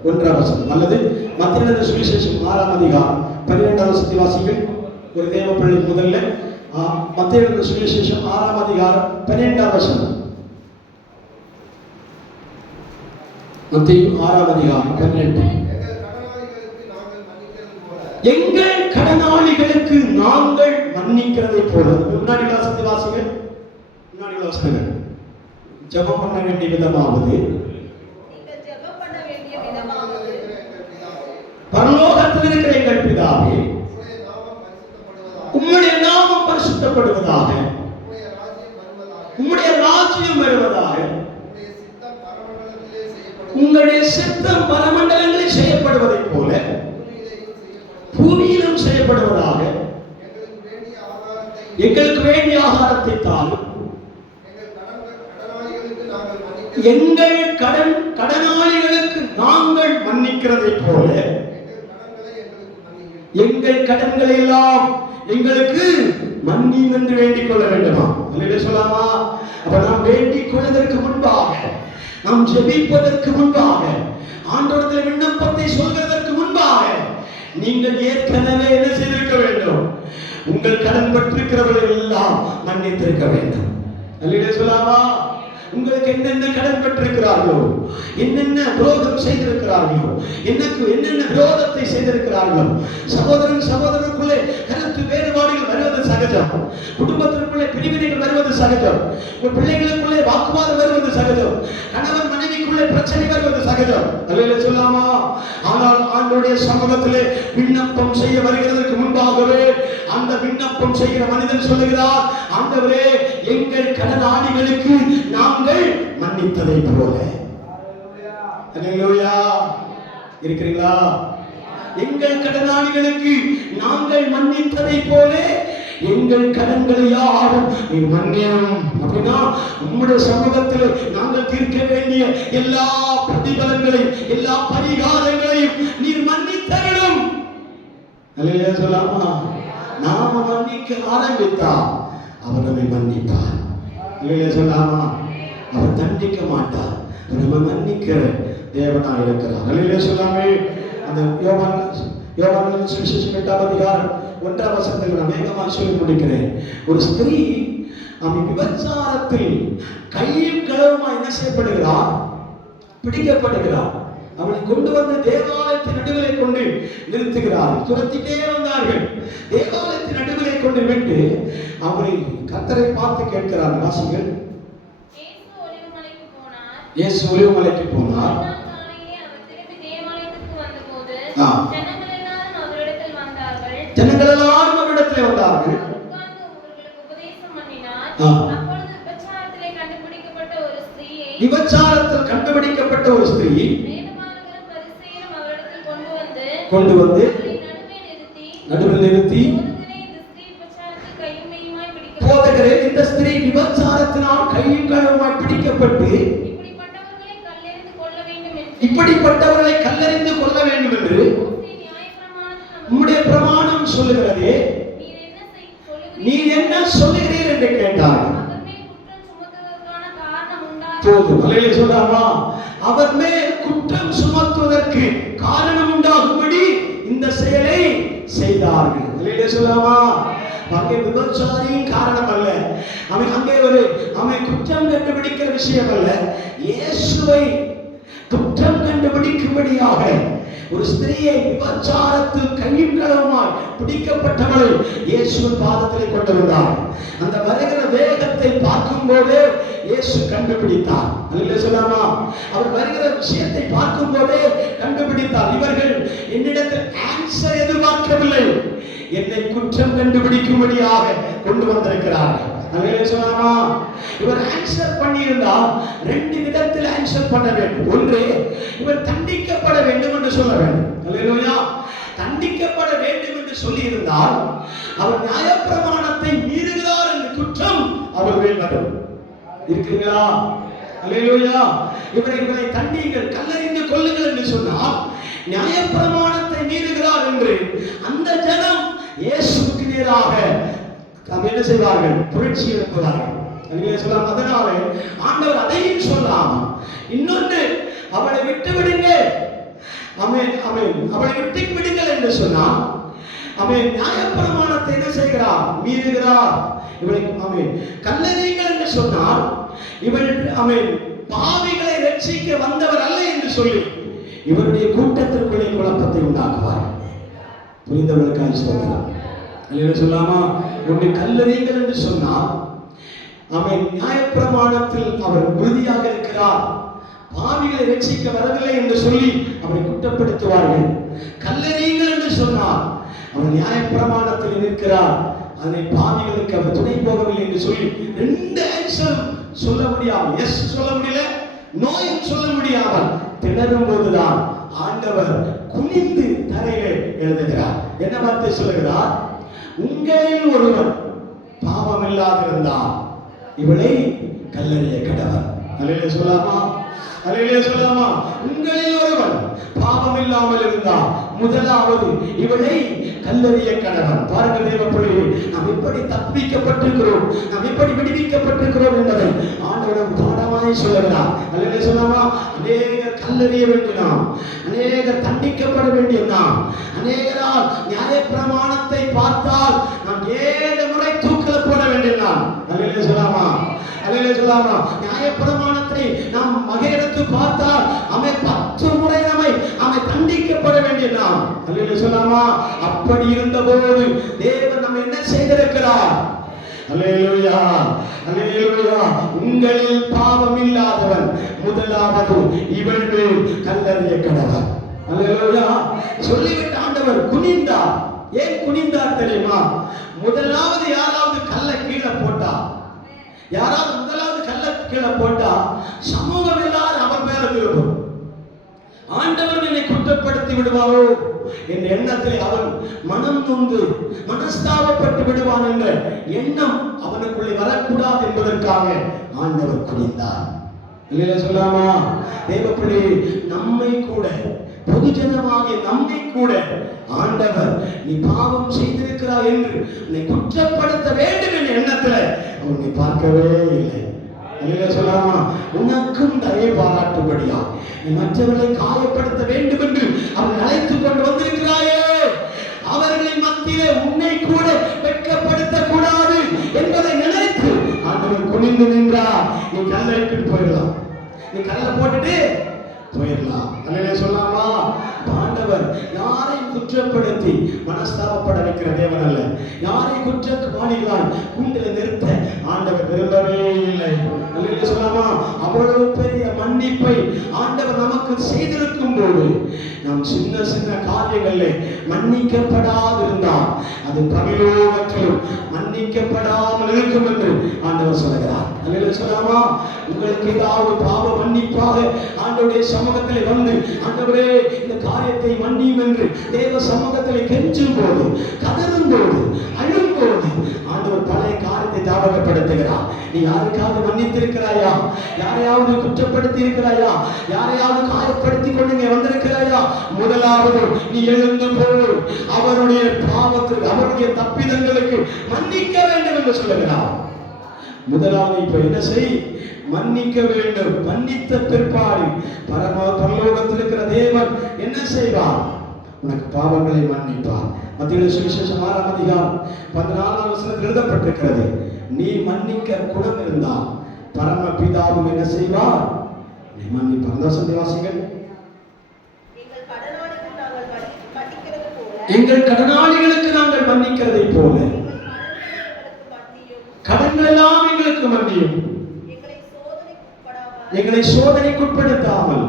1வது வசனம் அல்லது மத்தேயு எழுதின சுவிசேஷம் 6வது அதிகாரம் 12வது வசனத்தை வாசிகள். ஒரு தேவ பிள்ளை முதல்ல மத்தேயு எழுதின சுவிசேஷம் 6வது அதிகாரம் 12வது வசனம். மத்தேயு 6வது அதிகாரம் 12. எங்கள் கடனாளிகளுக்கு நாங்கள் மன்னிக்கிறதை போல. முன்னாடி வாசிகள் ஜெபம் பண்ண வேண்டிய விதமாவது பரலோகத்தில் இருக்கிற எங்கள் பிதாவே உம்முடைய நாமம் பரிசுத்தப்படுவதாக, உம்முடைய ராஜ்யம் வருவதாக, உங்களுடைய சித்தம் பரமண்டலங்களில் செய்யப்படுவதைப் போல பூமியிலும் செய்யப்படுவதாக. எங்களுக்கு வேண்டிய ஆகாரத்தை தாரும். எங்கள் கடனாளிகளுக்கு நாங்கள் மன்னிக்கிறதை போல எங்கள் கடன்களை எல்லாம் எங்களுக்கு மன்னியும் என்று வேண்டிக் கொள்ள வேண்டுமா? சொல்லலாமா? அப்ப நாம் வேண்டிக் கொள்வதற்கு முன்பாக, நாம் ஜெபிப்பதற்கு முன்பாக, ஆண்டவரிடத்தில் விண்ணப்பத்தை சொல்வதற்கு முன்பாக நீங்கள் ஏற்கனவே என்ன செய்திருக்க வேண்டும்? உங்கள் கடன் பட்டிருக்கிறவர்கள் எல்லாம் மன்னித்திருக்க வேண்டும். சொல்லலாமா? உங்களுக்கு என்னென்ன கடன் பெற்றிருக்கிறார்களோ, என்னென்ன துரோகம் செய்திருக்கிறார்களோ, என்னென்ன விரோதத்தை செய்திருக்கிறார்களோ, சகோதரனுக்குள்ளே கருத்து வேறுபாடுகள் வருவது சகஜம், குடும்பத்திற்குள்ளே பிரிவினைகள் வருவது சகஜம், பிள்ளைகளுக்குள்ளே வாக்குவாதம் வருவது சகஜம், கணவன் மனைவிக்குள்ளே பிரச்சனை வருவது சகஜம். அல்ல சொல்லாமா? ஆனால் ஆண்டவருடைய சமூகத்திலே விண்ணப்பம் செய்ய வருகிறதற்கு முன்பாகவே அந்த விண்ணப்பம் செய்கிற மனிதன் சொல்லுகிறார், ஆண்டவரே எங்கள் கடனாளிகளுக்கு நாங்கள் மன்னித்ததை போல. அல்லேலூயா. இருக்கிறீங்களா? எங்கள் கடனாளிகளுக்கு நாங்கள் மன்னித்ததை போல எங்கள் கடன்களை யாரும் நீ மன்னியும். அப்படின்னா உம்முடைய சமூகத்தில் நாங்கள் தீர்க்க வேண்டிய எல்லா பிரதிபலங்களையும் எல்லா பரிகாரங்களையும் நீர் மன்னித்தரணும். அல்லேலூயா சொல்லாமா? நாம மன்னிக்க ஆரம்பித்தா அவர் நம்மை மன்னிப்பார். அல்லேலூயா சொல்லாமா? அவர் தண்டிக்க மாட்டார். நம்ம மன்னிக்கிற தேவனா இருக்கிறார். அல்லேலூயா சொல்லாமே? அந்த யோவான் சுவிசேஷம் 8வது அதிகாரம் 1வது வசனத்தில் நான் வேகமாக சொல்லி முடிக்கிறேன். ஒரு ஸ்திரீ அவன் விபச்சாரத்தில் கையும் களவுமா என்ன செய்யப்படுகிறார்? பிடிக்கப்படுகிறார். அவனை கொண்டு வந்து தேவாலயத்தின் நடுவிலே கொண்டு நிறுத்துகிறார்கள். துரத்திட்டே வந்தார்கள். தேவாலயத்தின் நடுவிலே கொண்டு விட்டு அவரை கர்த்தரை பார்த்து கேட்கிறார். வாசிகள். இயேசு ஒலிவமலைக்கு போனார். ஜனங்கள் எல்லாரும் அவரிடத்தில் வந்தார்கள். விபச்சாரத்தில் கண்டுபிடிக்கப்பட்ட ஒரு ஸ்திரீ கொண்டு வந்து நடுவில் நிறுத்தி, போதகரே இந்த ஸ்திரீ விபச்சாரத்தினால் கையும் களவுமாய் பிடிக்கப்பட்டு இப்படிப்பட்டவர்களை கல்லெறிந்து கொள்ள வேண்டும் என்று உம்முடைய பிரமாணம் சொல்லுகிறதே, நீர் என்ன சொல்லுகிறீர் என்று கேட்டார். போதும். அல்லேலூயா சொல்லாமா? அவர் மேல் குற்றம் சுமத்துவதற்கு காரணம் உண்டாகும்படி இந்த செயலை செய்தார்கள். அல்லேலூயா சொல்லாமா? அங்கே விபச்சாரியின் காரணம் அல்ல, அவன் குற்றம் கண்டுபிடிக்கிற விஷயம் அல்ல, இயேசுவை குற்றம் கண்டுபிடி கண்டுபிடிக்கும்படியாக ஒரு ஸ்திரீயை விபச்சாரத்தில் கையும் களவுமாய் பிடிக்கப்பட்டவளை இயேசுவின் பாதத்திலே கொண்டு வந்தார். அந்த வருகிற வேகத்தை பார்க்கும் போதே இயேசு கண்டுபிடித்தார். அல்லேலூயா சொல்லாமா? அவர் வருகிற விஷயத்தை பார்க்கும் போதே கண்டுபிடித்தார். இவர்கள் என்னிடத்தில் ஆன்சர் எதிர்பார்க்கவில்லை, என்னை குற்றம் கண்டுபிடிக்கும்படியாக கொண்டு வந்திருக்கிறார்கள். அல்லேலூயா சொல்லாமா? இவர் ஆன்சர் பண்ணியிருந்தால் ரெண்டு விதத்தில் ஆன்சர் பண்ண வேண்டும். ஒன்று, இவர் தண்டிக்கப்பட வேண்டும் என்று சொல்ல வேண்டும். அல்லேலூயா. தண்டிக்கப்பட வேண்டும் என்று சொல்லி இருந்தால் அவர் நியாயப்பிரமாணத்தை மீறுகிறார் என்று குற்றம் அவர் மேல் வரும். இருக்கிறீங்களா? அல்லேலூயா. இவரை தண்டிங்கள், கல்லெறிந்து கொல்லுங்கள் என்று சொன்னால் நியாயப்பிரமாணத்தை மீறுகிறார் என்று அந்த ஜனம் இயேசுவுக்கு நேராக என்ன செய்வார்கள்? புரட்சி எழுப்புவார்கள். அதனால ஆண்டவர் அதையும் சொல்லாமல் இன்னொன்று, அவளை விட்டு விடுங்க, அவளை விட்டு விடுங்கள் என்று சொன்னால் அவன் நியாயப்பிரமாணத்தை என்ன செய்கிறார்? மீறுகிறார். இவளை கல்லெறியுங்கள் என்று சொன்னால் இவள் பாவிகளை ரட்சிக்க வந்தவர் அல்ல என்று சொல்லி இவருடைய கூட்டத்திற்குள்ளே குழப்பத்தை உண்டாக்குவார். புரிந்தவர்களுக்காக சொல்கிறார். அல்லேலூயா சொல்லாமா? ஒன்று கல்லெறியுங்கள் என்று சொன்னால் அவன் நியாயப்பிரமாணத்தில் அவர் உறுதியாக இருக்கிறார், பாவிகளை ரட்சிக்க வரவில்லை என்று சொல்லி அவரை குற்றப்படுத்துவார்கள். கல்லெறியுங்கள் என்று சொன்னார் அவர் நியாயப்பிரமாணத்தில் இருக்கிறார், அதனை பாவிகளுக்கு அவர் துணை போகவில்லை என்று சொல்லி ரெண்டு ஆன்சர் சொல்ல முடியாமல், எஸ் சொல்ல முடியல, நோயும் சொல்ல முடியாமல் திணறும் போதுதான் ஆண்டவர் குனிந்து தரையிலே எழுதுகிறார். என்ன வார்த்தை சொல்லுகிறார்? உங்களில் ஒருவன் பாவம் இல்லாதிருந்தால் இவளை கல்லெறிய கடவர். அல்லேலூயா சொல்லாமா? அல்லேலூயா சொல்லாமா? உங்களில் ஒருவன் பாவம் இல்லாமல் இருந்தால் முதலாவது இவளை கல்லெறிய கடவன். பாருங்கள் தேவ பிள்ளையே, நாம் எப்படி தப்பிக்கப்பட்டிருக்கிறோம், நாம் எப்படி விடுவிக்கப்பட்டிருக்கிறோம் என்பதை ஆண்டவர் பாடமாய் சொல்லுகிறார். அல்லேலூயா சொல்லாமா? அநேகர் கல்லெறிய வேண்டிய நாம், அநேகர் தண்டிக்கப்பட வேண்டிய நாம், அநேகரால் நியாயப்பிரமாணத்தை பார்த்தால் நாம் 7 முறை தூக்கில் போட வேண்டிய நாம். அல்லேலூயா சொல்லாமா? அல்லேலூயா சொல்லாமா? நியாயப்பிரமாணத்தை நாம் மகையெடுத்து பார்த்தால் அவன் 10 முறை நம்மை தண்டிக்கப்பட வேண்டிய நாம். அல்லேலூயா சொல்லாமா? அப்படி இருந்தபோது தேவன் நம்ம என்ன செய்திருக்கிறார்? அல்லேலூயா, அல்லேலூயா. உங்களில் பாவம் இல்லாதவன் முதலாவது இவள் மேல் கல்லெறிய கடவர். அல்லேலூயா சொல்லிவிட்டு ஆண்டவர் குனிந்தார். ஏன் குனிந்தார் தெரியுமா? முதலாவது யாராவது கல்ல கீழே போட்டா, யாராவது முதலாவது கல்ல கீழே போட்டா சமூகம் எல்லாரும் அவர் மேல திரும்பும். ஆண்டவர் என்னை குற்றப்படுத்தி விடுவாரோ என்ற எண்ணத்தில் அவன் மனம் நொந்து மனஸ்தாபப்பட்டு விடுவான் என்ற எண்ணம் அவனுக்குள்ளே வரக்கூடாது என்பதற்காக ஆண்டவர் குனிந்தார். இல்லையா சொல்லாமா? தேவப்பிள்ளை நம்மை கூட, பொதுஜனமாகிய நம்மை கூட ஆண்டவர் நீ பாவம் செய்திருக்கிறாய் என்று உன்னை குற்றப்படுத்த வேண்டும் என்ற எண்ணத்தில் அவனை பார்க்கவே இல்லை. சொல்லாமா? உனக்கும் தயை பாராட்டும்படியா நீ மற்றவர்களை காயப்படுத்த வேண்டும் என்று அவன் அழைத்துக் கொண்டு வந்திருக்கிறாயே, அவர்களின் மத்தியிலே உன்னை கூட வெட்கப்படுத்த கூடாது என்பதை நினைத்து ஆண்டவர் குனிந்து நின்றார். நீ கல்லை எடுத்துட்டு போயிடலாம், நீ கல்லை போட்டுட்டு போயிடலாம். அல்லேலூயா சொல்லாமா? ஆண்டவர் யாரையும் குற்றப்படுத்தி மனஸ்தாபப்பட வைக்கிற தேவன் அல்ல. யாரை குற்றவாளிகளால் கூண்டில் நிறுத்த ஆண்டவர் விரும்பவே இல்லை. அல்லேலூயா சொல்லாமா? அவ்வளவு பெரிய மன்னிப்பை ஆண்டவர் நமக்கு செய்திருக்கும் போது நாம் சின்ன சின்ன காரியங்களில் மன்னிக்கப்படாதிருந்தால் அது பரலோகத்திலும் மன்னிக்கப்படாமல் இருக்கும் என்று ஆண்டவர் சொல்கிறார். அல்லேலூயா சொல்லாமா? உங்களுக்கு ஏதாவது பாவ மன்னிப்பாக ஆண்டவருடைய சமூகத்தில் வந்து ஆண்டவரே இந்த காரியத்தை மன்னியும் என்று தேவ சமூகத்தில் கெஞ்சும் போது, கதறும் போது, அழும் போது ஆண்டவர் பழைய காரியத்தை ஞாபகப்படுத்துகிறார். நீ யாருக்காவது மன்னித்திருக்கிறாயா? யாரையாவது குற்றப்படுத்தி இருக்கிறாயா? யாரையாவது காயப்படுத்தி கொண்டு வந்திருக்கிறாயா? முதலாவது நீ எழுந்து போய் அவருடைய பாவத்துக்கு, அவருடைய தப்பிதங்களுக்கு மன்னிக்க வேண்டும் என்று சொல்லுகிறார். முதலாவது இப்ப என்ன செய்? மன்னிக்க வேண்டும். மன்னித்த பிற்பாடு பரலோகத்தில் இருக்கிற தேவன் என்ன செய்வார்? உனக்கு பாவங்களை மன்னிப்பார். மத்திய சுவிசேஷம் 6ஆம் அதிகாரம் 14ஆம் வசனத்தில் எழுதப்பட்டிருக்கிறது, நீ மன்னிக்க குணம் இருந்தால் பரமபிதாவும் என்ன செய்வார்? நீ மன்னிப்பார். அந்த வசனத்தை வாசிங்கள். எங்கள் கடனாளிகளுக்கு நாங்கள் மன்னிக்கிறதை போல கடன்கள் எல்லாம் எங்களுக்கு மன்னியும். எங்களை சோதனைக்குட்படுத்தாமல்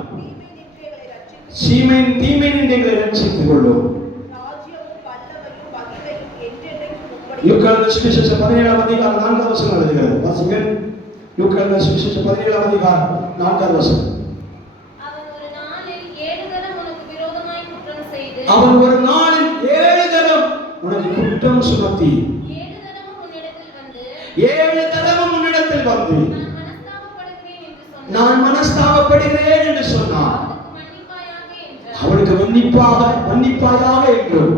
தீமை நின்று எங்களை ரட்சித்துக் கொள்ளும். லூக்கான சுவிசேஷம் 17ஆம் அதிகாரம் 4ஆம் வசனம் எழுதுகிறது. வாசிங்கள். லூக்கான சுவிசேஷம் 17ஆம் அதிகாரம் 4ஆம் வசனம். அவன் ஒரு நாளில் 7 தரம் உனக்கு விரோதமாய் குற்றம் செய்து அவன் ஒரு நாளில் 7 தரம் உனக்கு குற்றம் சுமத்தி 7 தரமும் உன்னிடத்தில் வந்து 7 தரமும் உன்னிடத்தில் வந்து நான் மனஸ்தாபப்படுகிறேன் என்று சொன்னான். அவனுக்கு மன்னிப்பாயாக என்றும்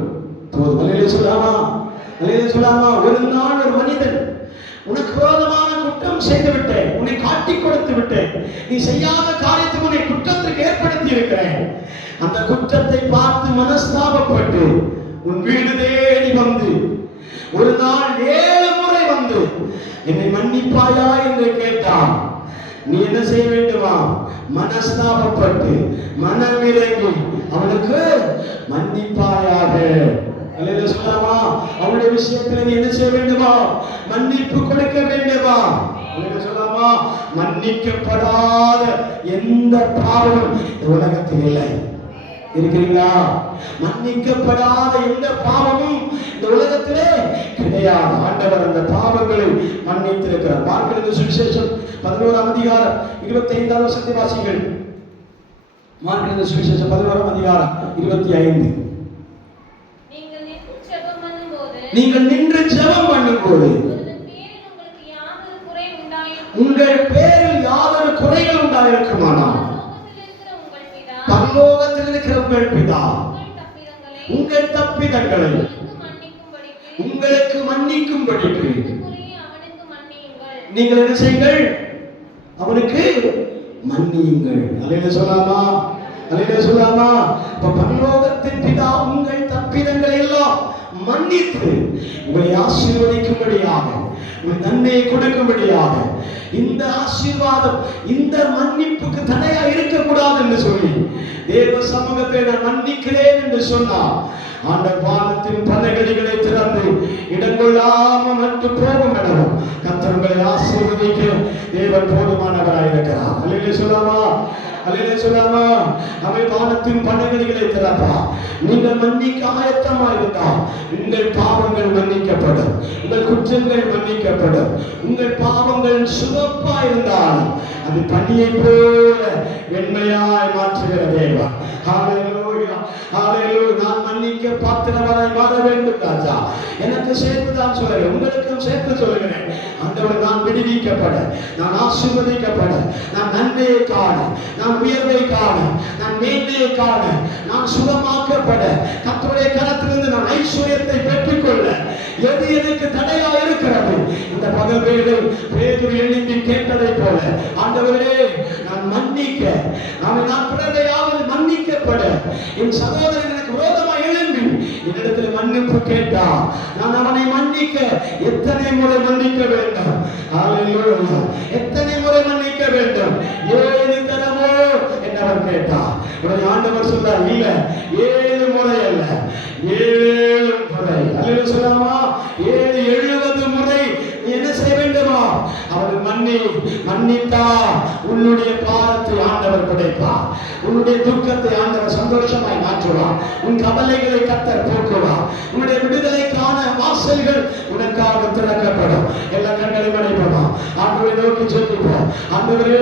சொல்லாமா. ஒரு நாள் ஒரு மனிதன் உனக்கு விரோதமான குற்றம் செய்து விட்டேன், உன்னை காட்டி கொடுத்து விட்டேன், நீ செய்யாத காரியத்துக்கு உன்னை குற்றத்திற்கு ஏற்படுத்தி இருக்கிறேன். அந்த குற்றத்தை பார்த்து மனஸ்தாபப்பட்டு உன் வீடு தேடி வந்து ஒரு நாள் 7 முறை வந்து என்னை மன்னிப்பாயா என்று கேட்டான். நீ என்ன செய்ய வேண்டுமா? மனஸ்தாபப்பட்டு மனமிறங்கி அவனுக்கு மன்னிப்பாயாக. அல்லேலூயா சொல்லாமா. அவனுடைய விஷயத்தில் நீ என்ன செய்ய வேண்டுமா? மன்னிப்பு கொடுக்க வேண்டுமா? அல்லேலூயா சொல்லாமா. மன்னிக்கப்படாத எந்த பாவமும் இந்த உலகத்தில் இல்லை. இருக்கிறீங்களா? மன்னிக்கப்படாத எந்த பாவமும் இந்த உலகத்திலே கிடையாது. ஆண்டவர் அந்த பாவங்களை மன்னித்திருக்கிறார். மார்க் சுவிசேஷம் 11ஆம் அதிகாரம் 25ஆம் வசனத்தை வாசிங்கள். மார்க் சுவிசேஷம் 11ஆம் அதிகாரம் 25. நீங்கள் நின்று ஜெபம் பண்ணும்போது உங்கள் பேரில் யாதொரு குறைகள் உண்டாயிருக்குமானால் பரலோகத்தில் இருக்கிற உங்கள் பிதா உங்கள் தப்பிதங்களை உங்களுக்கு மன்னிக்கும்படிக்கு நீங்கள் என்ன செய்யுங்கள்? அவனுக்கு மன்னியுங்கள். அல்லேலூயா சொல்லாமா. அல்லேலூயா சொல்லாமா. பரலோகத்தின் பிதா உங்கள் தப்பிதங்களை எல்லாம் மன்னித்து உங்களை ஆசீர்வதிக்கும்படியாக, உங்கள் நன்மையை கொடுக்கும்படியாக, இந்த ஆசீர்வாதம் இந்த மன்னிப்புக்கு தடையா இருக்கக்கூடாது என்று சொல்லி தேவ சமூகத்தை நான் மன்னிக்கிறேன் என்று சொன்னார். ஆண்டவர் வானத்தின் பலகடிகளை திறந்து இடங்கொள்ளாம மற்ற போகும் எனவும் கர்த்தர் உங்களை ஆசீர்வதிக்க தேவன் போதுமானவராய் இருக்கிறார். அல்லேலூயா சொல்லாமா. அல்லேலூயா சொல்லாமா. அவை வானத்தின் பலகடிகளை திறப்பா. நீங்கள் மன்னிக்க ஆயத்தமா இருந்தால் உங்கள் பாவங்கள் மன்னிக்கப்படும், உங்கள் குற்றங்கள் மன்னிக்கப்படும். உங்கள் பாவங்கள் சுகப்பா இருந்தால் அது பனியை போல வெண்மையாய் மாற்றுகிற தேவன். ஹல்லேலூயா, ஹல்லேலூயா. நான் மன்னிக்க பாத்திரவனாய் மாற வேண்டும் ராஜா. எனக்கு சேர்த்து தான் சொல்லுகிறேன், உங்களுக்கும் சேர்த்து சொல்லுகிறேன். ஆண்டவர், நான் விடுவிக்கப்பட, நான் ஆசீர்வதிக்கப்பட, நான் நன்மையை காண, நான் உயர்வை காண, நான் மேன்மையை காண, நான் சுகமாக்கப்பட, கர்த்தருடைய கரத்திலிருந்து நான் ஐஸ்வர்யத்தை பெற்றுக்கொள்ள எது எனக்கு தடையா இருக்கிறது? இந்த பகல் வேளை பேதுரு எழுப்பி கேட்டதை போல ஆண்டவரே, நான் மன்னிக்க, நான் பிறரையாவது மன்னிக்கப்பட, என் சகோதரன் எனக்கு விரோதமாக எழும்பி என்னிடத்தில் மன்னிப்பு கேட்டா நான் அவனை மன்னிக்க எத்தனை முறை மன்னிக்க வேண்டும்? ஹல்லேலூயா. எத்தனை முறை மன்னிக்க வேண்டும்? 7 தரமோ என்று அவர் கேட்டார். ஆண்டவர் சொல்றார், இல்ல 7 முறை அல்ல, 7 முறை. அல்லேலூயா சொல்லாமா. 70 முறை நீ என்ன செய்ய வேண்டுமா? அவர் மன்னித்தா உன்னுடைய பாரத்தை ஆண்டவர் குறைப்பார், உன்னுடைய துக்கத்தை ஆண்டவர் சந்தோஷமாய் மாற்றுவார், உன் கவலைகளை கர்த்தர் போக்குவார், உன்னுடைய விடுதலைக்கான வாசல்கள் உனக்காக திறக்கப்படும். எல்லா கண்களையும் அடைப்போம். ஆண்டவரை நோக்கி சொல்லிப்போம், ஆண்டவரே,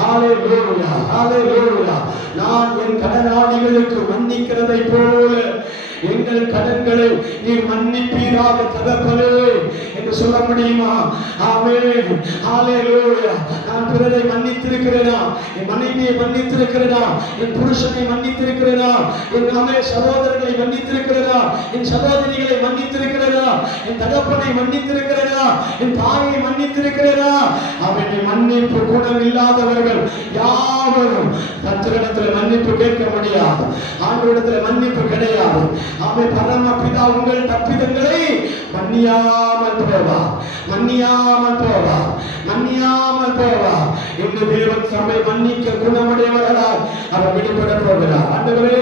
ஹல்லேலூயா, ஹல்லேலூயா. நான் என் கடனாளிகளுக்கு மன்னிக்கிறதை போல எங்கள் கடன்களை நீ மன்னிப்பீராக தகப்பனே என்று சொல்ல முடியுமா? ஆமென், ஹல்லேலூயா. நான் பிறரை மன்னித்திருக்கிறேனா? என் மனைவியை மன்னித்திருக்கிறேனா? என் புருஷனை மன்னித்திருக்கிறேனா? என் சகோதரர்களை மன்னித்திருக்கிறேனா? என் சகோதரிகளை மன்னித்திருக்கிறேனா? என் தகப்பனை மன்னித்திருக்கிறேனா? என் தாயை மன்னித்திருக்கிறேனா? அவனை மன்னிப்பு குணம் இல்லாதவர்கள் யாவரும் கர்த்தரிடத்தில் மன்னிப்பு கேட்க முடியாது, ஆண்டவரிடத்தில் மன்னிப்பு கிடையாது. ஆமென். பரமபிதா உங்கள் தப்பிதங்களை மன்னியாமல் போவா, மன்னியாமல் போவா, மன்னியாமல் போவா என்று தேவன் நம்மை மன்னிக்க குணமுடையவர்களால் அவர் வெளிப்பட போகிறார். ஆண்டவரே,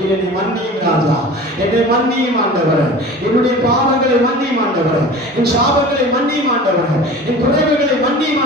இதை நீ மன்னியும் ராஜா, என்னை மன்னியும் ஆண்டவரே, என்னுடைய பாவங்களை மன்னியும் ஆண்டவரே, என் சாபங்களை மன்னியும் ஆண்டவரே, என் குறைவுகளை மன்னியும்